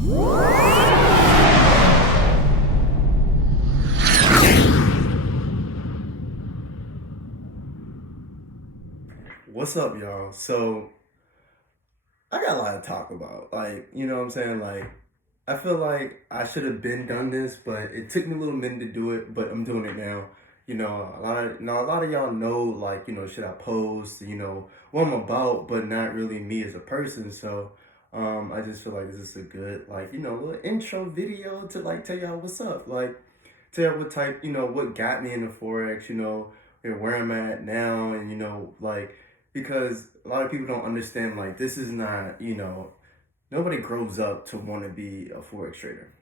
What's up, y'all? So I got a lot to talk about. You know what I'm saying? I feel like I should have been done this, but it took me a little minute to do it, but I'm doing it now. A lot of y'all know, should I post, what I'm about, but not really me as a person. So I just feel like this is a good, little intro video to tell y'all what's up. Tell y'all what type, what got me into Forex, and where I'm at now, and because a lot of people don't understand, this is not, nobody grows up to want to be a Forex trader.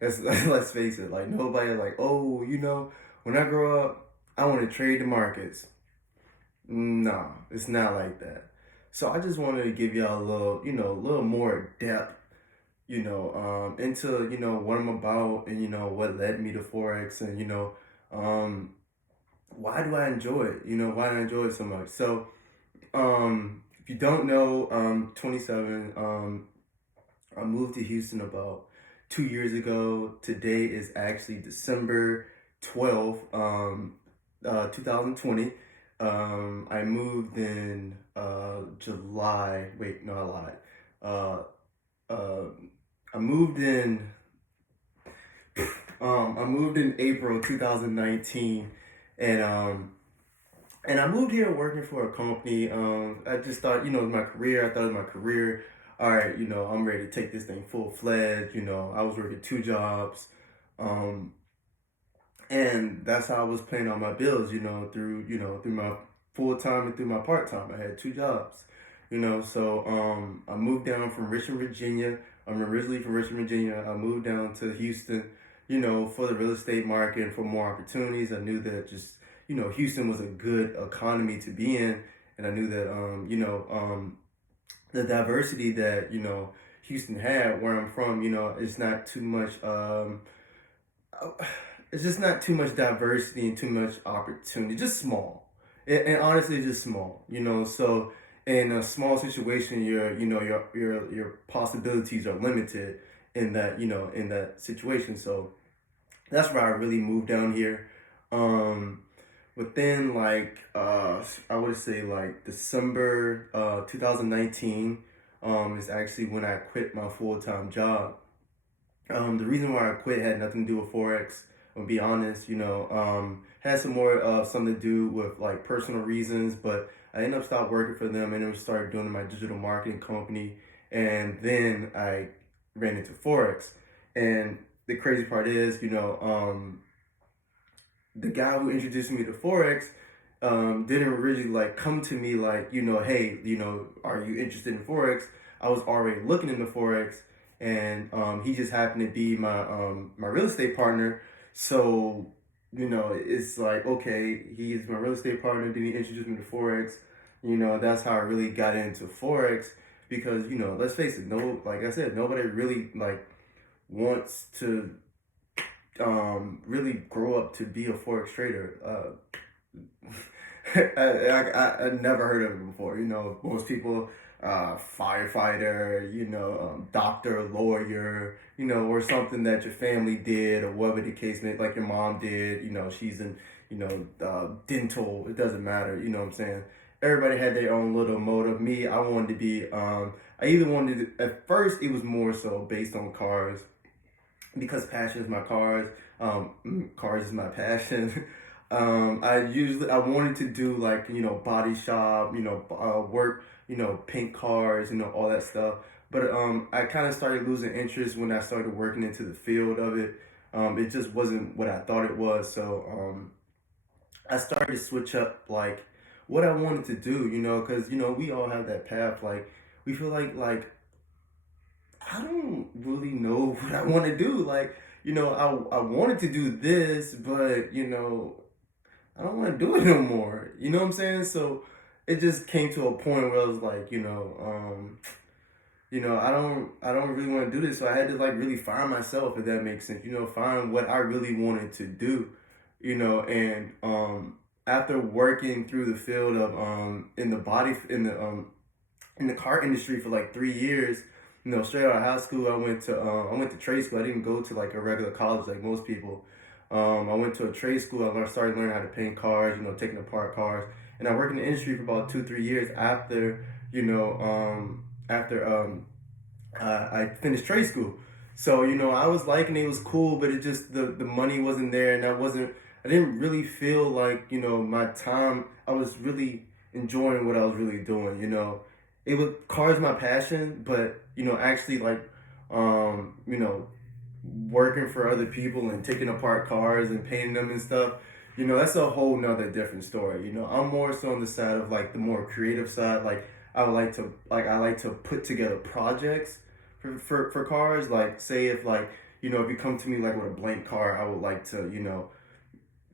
Let's face it, nobody oh, when I grow up, I want to trade the markets. No, it's not like that. So I just wanted to give y'all a little, a little more depth, into, what I'm about and, what led me to Forex and, um, why do I enjoy it? Why do I enjoy it so much? So, if you don't know, 27. I moved to Houston about 2 years ago. Today is actually December 12th, 2020. I moved in July. Wait, no, I lied. Uh, I moved in. I moved in April 2019, and I moved here working for a company. I just thought, my career. I thought it was my career. All right, I'm ready to take this thing full fledged. I was working two jobs, um, and that's how I was paying all my bills. Through my full time and through my part time. I had two jobs. So I moved down from Richmond, Virginia. I'm originally from Richmond, Virginia. I moved down to Houston, for the real estate market and for more opportunities. I knew that just Houston was a good economy to be in, and I knew that the diversity that Houston had, where I'm from, it's not too much. It's just not too much diversity and too much opportunity. Just small, and honestly, just small. So in a small situation, your possibilities are limited in that situation. So that's why I really moved down here. Within I would say December 2019 is actually when I quit my full-time job. The reason why I quit had nothing to do with Forex. I'll be honest, had some more something to do with personal reasons, but I ended up stopped working for them and then started doing my digital marketing company, and then I ran into Forex. And the crazy part is, the guy who introduced me to Forex didn't really come to me hey, are you interested in Forex? I was already looking into Forex, and he just happened to be my real estate partner. So it's okay, he's my real estate partner. Then he introduced me to Forex. That's how I really got into Forex, because let's face it, no, like I said, nobody really wants to really grow up to be a Forex trader. I never heard of it before. Most people, firefighter, doctor, lawyer, or something that your family did, or whatever the case may, like your mom did. She's in, dental. It doesn't matter. You know what I'm saying? Everybody had their own little motive. Me, I wanted to be. I either wanted to. At first, it was more so based on cars, because passion is my cars. Cars is my passion. I wanted to do body shop, work, paint cars, all that stuff. But I kind of started losing interest when I started working into the field of it. It just wasn't what I thought it was. So I started to switch up what I wanted to do, because we all have that path. We feel like I don't really know what I want to do. I wanted to do this, but I don't want to do it no more. You know what I'm saying? So it just came to a point where I was I don't really want to do this. So I had to really find myself, if that makes sense. Find what I really wanted to do. And after working through the field of in the car industry for 3 years, straight out of high school, I went to trade school. I didn't go to like a regular college like most people. I went to a trade school. Started learning how to paint cars, taking apart cars, and I worked in the industry for about 2 3 years after I finished trade school. So I was liking it, it was cool, but it just the money wasn't there, and I didn't really feel like my time. I was really enjoying what I was really doing. It was cars my passion, but actually like working for other people and taking apart cars and painting them and stuff. That's a whole nother different story. I'm more so on the side of like the more creative side. Like I like to put together projects for cars. Like say if like if you come to me like with a blank car, I would like to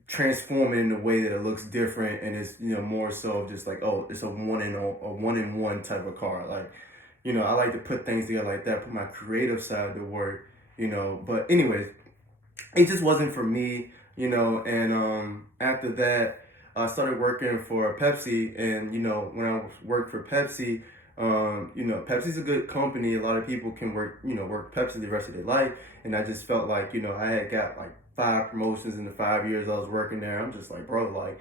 transform it in a way that it looks different, and it's more so just like, oh, it's a one in one type of car. Like I like to put things together like that, put my creative side to work. But anyways, it just wasn't for me. And after that, I started working for Pepsi. And when I worked for Pepsi, Pepsi's a good company. A lot of people can work Pepsi the rest of their life. And I just felt like I had got like 5 promotions in the 5 years I was working there. I'm just like, bro, like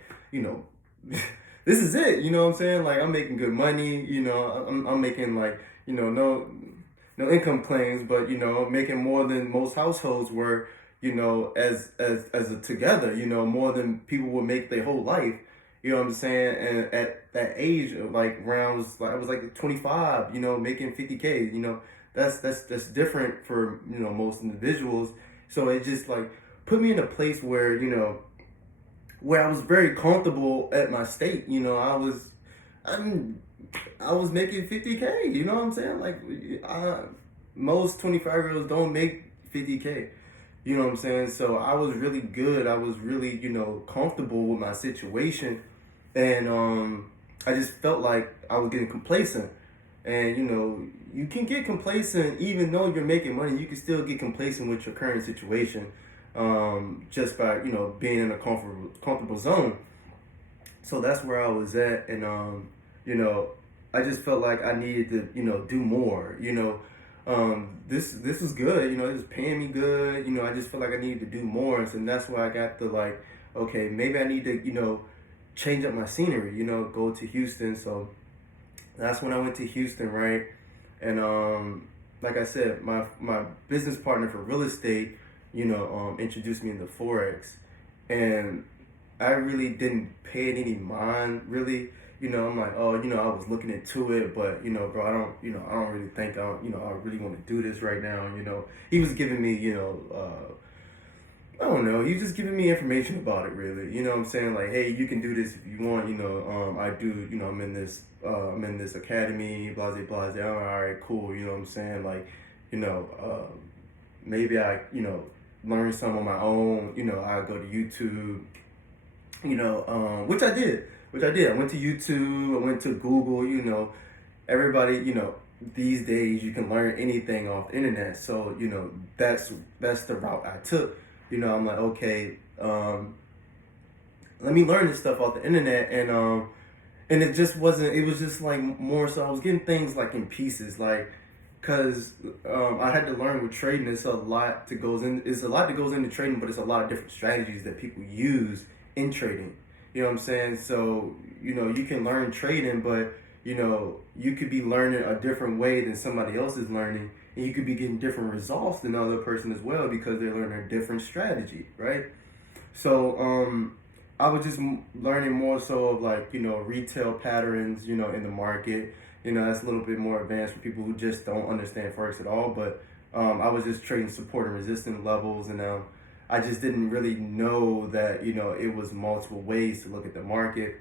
this is it. You know what I'm saying? Like, I'm making good money. I'm making like no income claims, but making more than most households were, as a together, more than people would make their whole life. You know what I'm saying? And at that age, like rounds, like I was like 25, making 50K. That's different for most individuals. So it just like put me in a place where where I was very comfortable at my state. I was making 50K. You know what I'm saying? Like most 25-year-olds don't make 50K. You know what I'm saying? So I was really good. I was really comfortable with my situation, and I just felt like I was getting complacent. And you can get complacent even though you're making money. You can still get complacent with your current situation, just by being in a comfortable zone. So that's where I was at, and I just felt like I needed to do more. This was good. It was paying me good. I just felt like I needed to do more, and that's why I got the like, okay, maybe I need to change up my scenery. Go to Houston. So that's when I went to Houston, right? And like I said, my business partner for real estate, introduced me into Forex, and I really didn't pay it any mind, really. I'm like, oh, I was looking into it, but bro, I don't really think I really want to do this right now. He was giving me, I don't know, he was just giving me information about it, really. You know what I'm saying? Like, hey, you can do this if you want. I do. I'm in this academy, blase blase. All right, cool. You know what I'm saying? Like, maybe I, learn some on my own. I go to YouTube. Which I did. I went to YouTube, I went to Google. Everybody, these days you can learn anything off the internet. So, that's the route I took. I'm like, okay, let me learn this stuff off the internet. And it just wasn't, it was just like more so I was getting things like in pieces, like, cause I had to learn with trading. It's a lot that goes into trading, but it's a lot of different strategies that people use in trading. You know what I'm saying? So, you can learn trading, but, you could be learning a different way than somebody else is learning. And you could be getting different results than the other person as well because they're learning a different strategy, right? So, I was just learning more so of like, retail patterns, in the market. That's a little bit more advanced for people who just don't understand Forex at all. But I was just trading support and resistance levels, and I just didn't really know that, it was multiple ways to look at the market.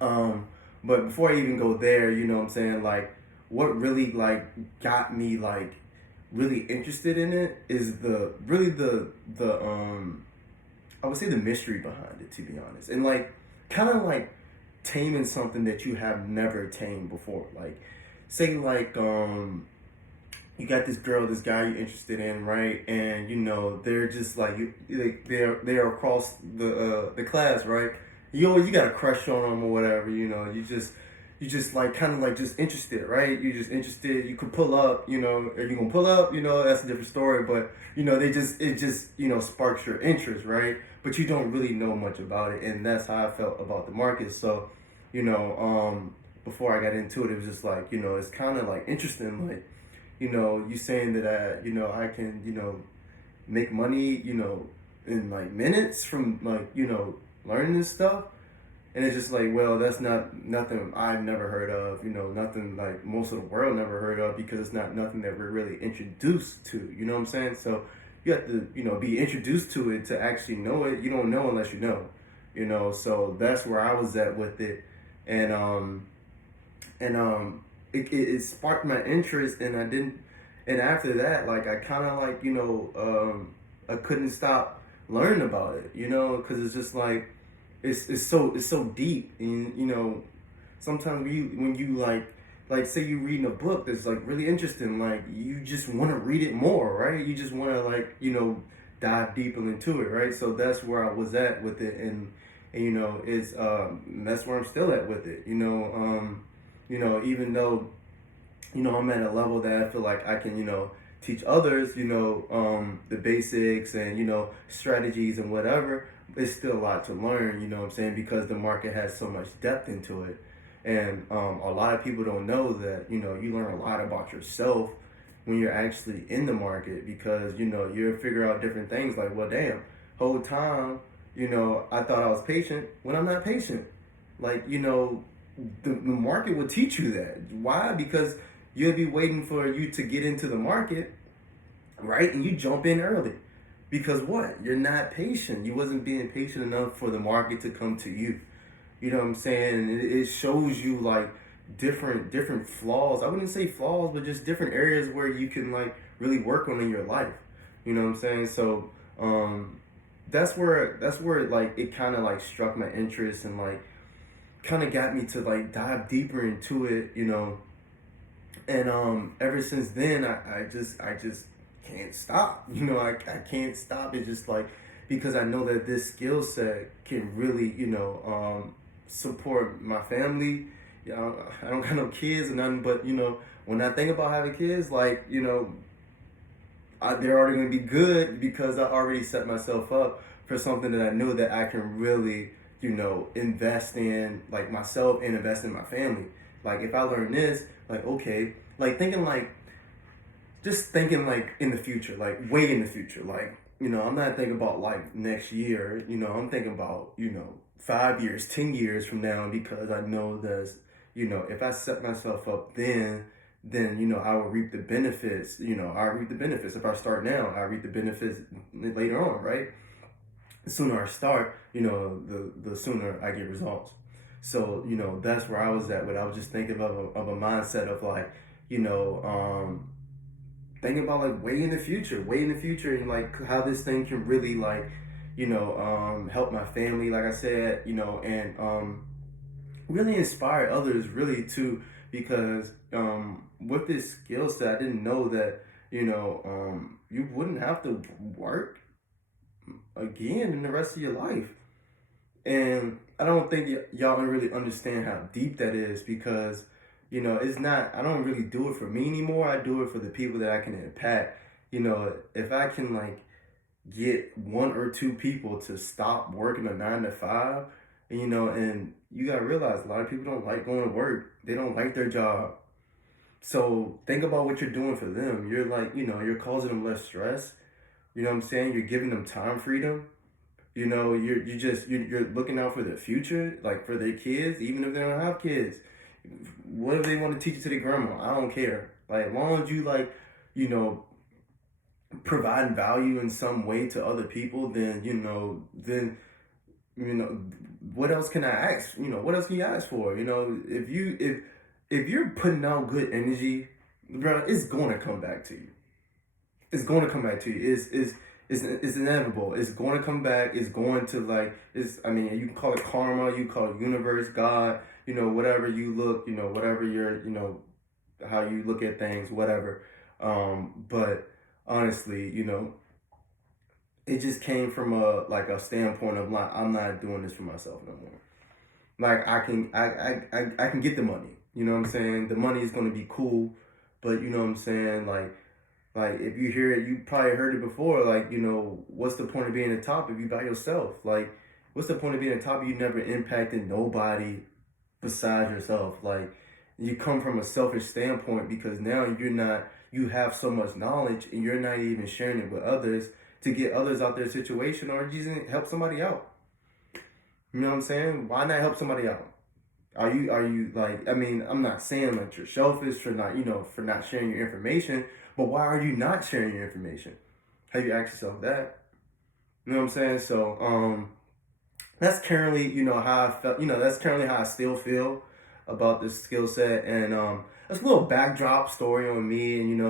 But before I even go there, what I'm saying, like, what really, like, got me, like, really interested in it is I would say the mystery behind it, to be honest. And, like, kind of, like, taming something that you have never tamed before. Like, say, like, you got this girl, this guy you're interested in, right? And they're just like they're across the class, right? You got a crush on them or whatever. You you just like kind of like just interested, right? You just interested. You could pull up, are you gonna pull up? That's a different story. But it just sparks your interest, right? But you don't really know much about it, and that's how I felt about the market. So, you know, before I got into it, it was just like it's kind of like interesting, like you saying that I can make money, in like minutes from like learning this stuff. And it's just like, well, that's not nothing I've never heard of, nothing like most of the world never heard of, because it's not nothing that we're really introduced to, you know what I'm saying? So you have to, be introduced to it to actually know it. You don't know unless you know, so that's where I was at with it. And, it sparked my interest, and and after that, like, I kind of like, I couldn't stop learning about it, because it's just like, it's so deep. And sometimes when you like say you reading a book that's like really interesting, like you just want to read it more, right? You just want to like dive deeper into it, right? So that's where I was at with it. And it's that's where I'm still at with it, even though I'm at a level that I feel like I can teach others the basics and strategies and whatever. It's still a lot to learn, what I'm saying, because the market has so much depth into it. And a lot of people don't know that you learn a lot about yourself when you're actually in the market, because you'll figure out different things, like, well, damn, whole time I thought I was patient when I'm not patient. Like, the market will teach you that. Why? Because you'll be waiting for you to get into the market, right? And you jump in early. Because what? You're not patient. You wasn't being patient enough for the market to come to you. You know what I'm saying? It shows you like different flaws. I wouldn't say flaws, but just different areas where you can like really work on in your life. You know what I'm saying? So that's where like it kind of like struck my interest, and like kind of got me to like dive deeper into it. And ever since then, I just can't stop. I can't stop. It's just like, because I know that this skill set can really, support my family. I don't got no kids or nothing, but when I think about having kids, like, they're already gonna be good, because I already set myself up for something that I know that I can really, invest in, like, myself, and invest in my family. Like, if I learn this, like, okay, like just thinking like in the future, like way in the future, like, I'm not thinking about like next year, I'm thinking about, 5 years, 10 years from now, because I know that, if I set myself up then, I will reap the benefits, I reap the benefits. If I start now, I reap the benefits later on, right? The sooner I start, the sooner I get results. So, that's where I was at. But I was just thinking of a mindset of like, thinking about like way in the future, and like how this thing can really like, help my family, like I said, and really inspire others, really too, because with this skill set, I didn't know that, you wouldn't have to work again in the rest of your life. And I don't think y'all really understand how deep that is, because it's not, I don't really do it for me anymore. I do it for the people that I can impact. If I can like get one or two people to stop working a 9 to 5, and you gotta realize a lot of people don't like going to work. They don't like their job. So think about what you're doing for them. You're like, you're causing them less stress. You know what I'm saying? You're giving them time freedom. You're looking out for their future, like for their kids, even if they don't have kids. What if they want to teach it to their grandma? I don't care. Like, as long as you like, providing value in some way to other people, then what else can I ask? What else can you ask for? If you're putting out good energy, bro, it's going to come back to you. It's going to come back to you. It's inevitable. It's going to come back. It's going to like, you can call it karma, you call it universe, God, whatever you look, whatever your, how you look at things, whatever. But honestly, it just came from a standpoint of like, I'm not doing this for myself no more. Like I can get the money. You know what I'm saying? The money is gonna be cool, but you know what I'm saying? Like if you hear it, you probably heard it before. Like, you know, what's the point of being a top if you by yourself? Like, what's the point of being a top if you never impacted nobody besides yourself? Like, you come from a selfish standpoint because now you have so much knowledge and you're not even sharing it with others to get others out their situation or just help somebody out. You know what I'm saying? Why not help somebody out? Are you like, I mean, I'm not saying like you're selfish for not, for not sharing your information, but why are you not sharing your information? Have you asked yourself that? You know what I'm saying? So, that's currently, how I felt, that's currently how I still feel about this skill set. And that's a little backdrop story on me. And,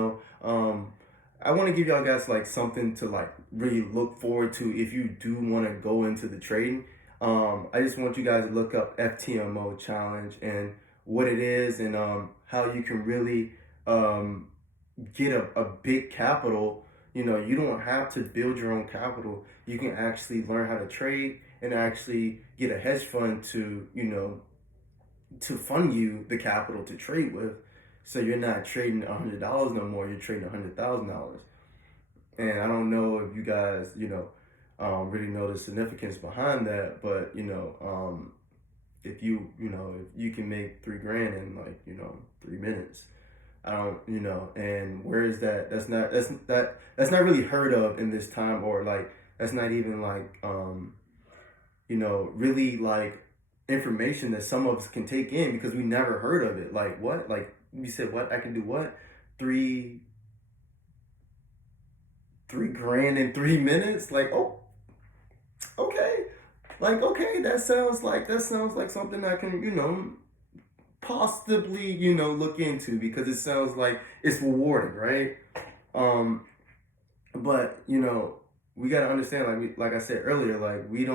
I want to give y'all guys like something to like really look forward to if you do want to go into the trading. I just want you guys to look up FTMO challenge and what it is and how you can really get a big capital. You don't have to build your own capital. You can actually learn how to trade and actually get a hedge fund to fund you the capital to trade with. So you're not trading $100 no more. You're trading $100,000. And I don't know if you guys, really know the significance behind that, but if you can make $3,000 in like 3 minutes. I don't, and where is that? That's not really heard of in this time, or like that's not even like really like information that some of us can take in because we never heard of it. Like what? Like you said, what I can do? What $3,000 in 3 minutes? Like, oh, okay, like okay, that sounds like something I can possibly look into because it sounds like it's rewarding, right? But we got to understand, like I said earlier, like we're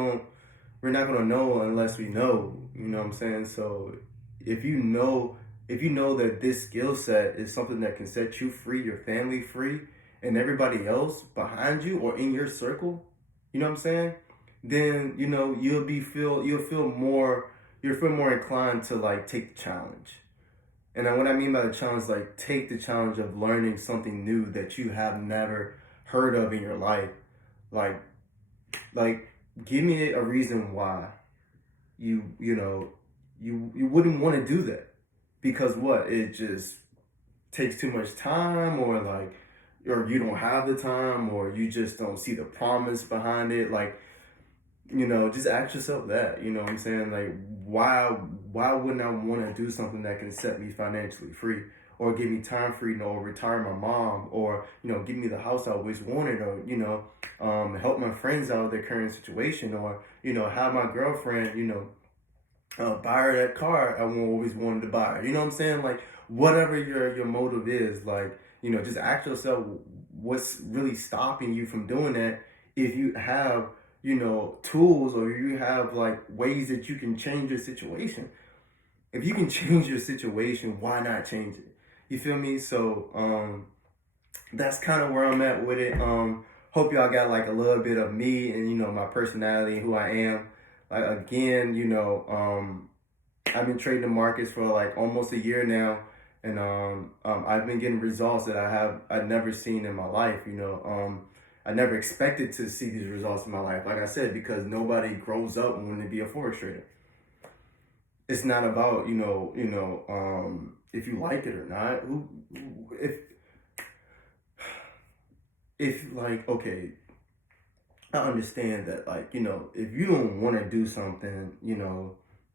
not gonna know unless we know. You know what I'm saying? So if you know that this skill set is something that can set you free, your family free, and everybody else behind you or in your circle, you know what I'm saying? Then you'll feel more inclined to like take the challenge. And what I mean by the challenge, like take the challenge of learning something new that you have never heard of in your life. Like give me a reason why you wouldn't want to do that. Because what? It just takes too much time, or you don't have the time, or you just don't see the promise behind it. Like, just ask yourself that, you know what I'm saying? Like, why wouldn't I want to do something that can set me financially free, or give me time freedom, or retire my mom, or, give me the house I always wanted, or, help my friends out of their current situation, or, have my girlfriend, buy her that car I always wanted to buy her. You know what I'm saying? Like, whatever your motive is, like, just ask yourself what's really stopping you from doing that. If you have tools, or you have like ways that you can change your situation. If you can change your situation, why not change it? You feel me? So that's kind of where I'm at with it. Hope y'all got like a little bit of me and my personality and who I am. Like again, I've been trading the markets for like almost a year now, and I've been getting results that I've never seen in my life. I never expected to see these results in my life. Like I said, because nobody grows up wanting to be a Forex trader. It's not about if you like it or not. If like, okay, I understand that, like, if you don't want to do something,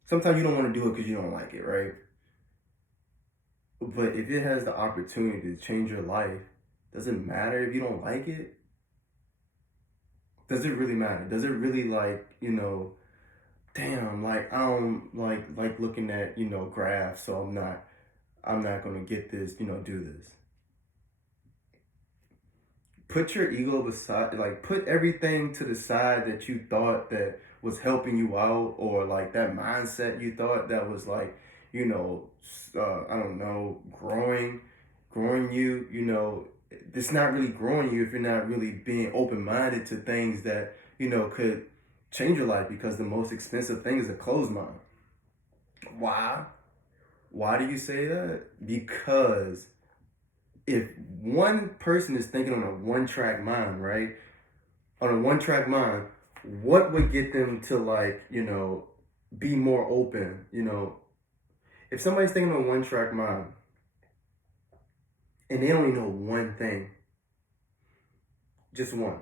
sometimes you don't want to do it because you don't like it, right? But if it has the opportunity to change your life, does it matter if you don't like it? Does it really matter? Does it really damn, like I don't like looking at, graphs, so I'm not gonna get this, do this. Put your ego beside, like put everything to the side that you thought that was helping you out, or like that mindset you thought that was like, I don't know, growing you, it's not really growing you if you're not really being open-minded to things that, could change your life, because the most expensive thing is a closed mind. Why? Why do you say that? Because if one person is thinking on a one track mind, right? On a one track mind, what would get them to, like, be more open? If somebody's thinking on one track mind and they only know one thing, just one,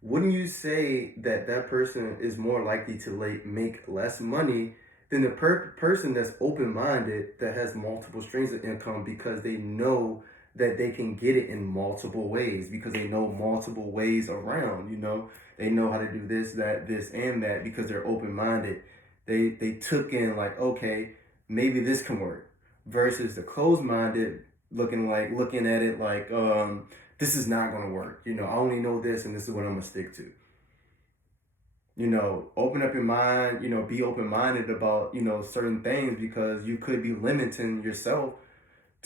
wouldn't you say that that person is more likely to make less money than the person that's open minded, that has multiple streams of income, because they know that they can get it in multiple ways, because they know multiple ways around. They know how to do this, that, this, and that, because they're open minded. They took in, like, okay, maybe this can work, versus the closed minded looking at it like, this is not going to work. I only know this, and this is what I'm going to stick to. Open up your mind, be open minded about, certain things, because you could be limiting yourself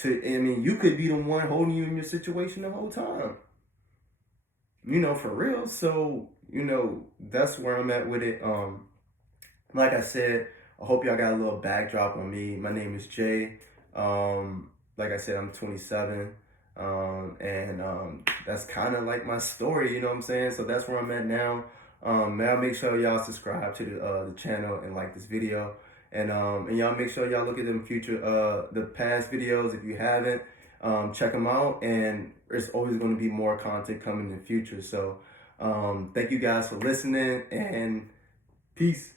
you could be the one holding you in your situation the whole time, for real. So, that's where I'm at with it. Like I said, I hope y'all got a little backdrop on me. My name is Jay. Like I said, I'm 27. And that's kind of like my story, you know what I'm saying? So that's where I'm at now. Now make sure y'all subscribe to the channel and like this video. And y'all make sure y'all look at the past videos if you haven't. Check them out, and there's always going to be more content coming in the future. So thank you guys for listening, and peace.